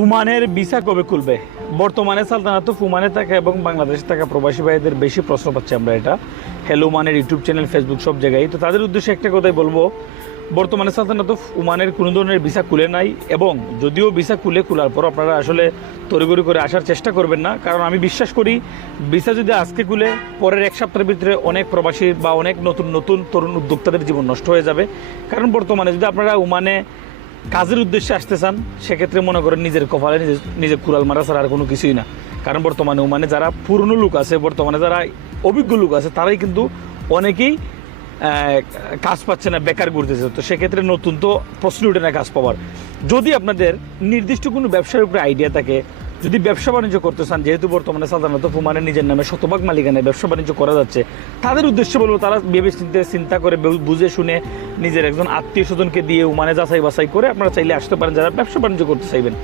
ওমানের ভিসা কবে খুলবে? বর্তমানে সালতানাত ওমানে থাকা এবং বাংলাদেশে থাকা প্রবাসী ভাইদের বেশি প্রশ্ন পাচ্ছি আমরা এটা। হ্যালো ওমানের ইউটিউব চ্যানেল, ফেসবুক সব জায়গায়। তো তাদের উদ্দেশ্যে একটা কথাই বলবো, বর্তমানে সালতানাত ওমানের কোনো ধরনের ভিসা খুলে নাই, এবং যদিও ভিসা খোলার পর আপনারা আসলে তড়িঘড়ি করে আসার চেষ্টা করবেন না। কারণ আমি বিশ্বাস করি ভিসা যদি আজকে খুলে পরের এক সপ্তাহের ভিতরে অনেক প্রবাসী বা অনেক নতুন তরুণ উদ্যোক্তাদের জীবন নষ্ট হয়ে যাবে। কারণ বর্তমানে যদি আপনারা ওমানে কাজের উদ্দেশ্যে আসতে চান, সেক্ষেত্রে মনে করেন নিজের কপালে নিজে কুড়াল মারা ছাড়া আর কোনো কিছুই না। কারণ বর্তমানে ওমানে যারা পুরনো লোক আছে, বর্তমানে যারা অভিজ্ঞ লোক আছে, তারাই কিন্তু অনেকেই কাজ পাচ্ছে না, বেকার ঘুরতেছে। তো সেক্ষেত্রে নতুন তো প্রশ্ন উঠে না কাজ পাওয়ার। যদি আপনাদের নির্দিষ্ট কোনো ব্যবসার উপরে আইডিয়া থাকে, যদি ব্যবসা বাণিজ্য করতে চান, যেহেতু বর্তমানে সাধারণত ওমানের নিজের নামে শতভাগ মালিকানায় ব্যবসা বাণিজ্য করা যাচ্ছে, তাদের উদ্দেশ্যে বলবো তারা ভেবে চিন্তা করে বুঝে শুনে নিজের একজন আত্মীয় স্বজনকে দিয়ে ওমানে যাচাই বাছাই করে আপনারা চাইলে আসতে পারেন, যারা ব্যবসা বাণিজ্য করতে চাইবেন।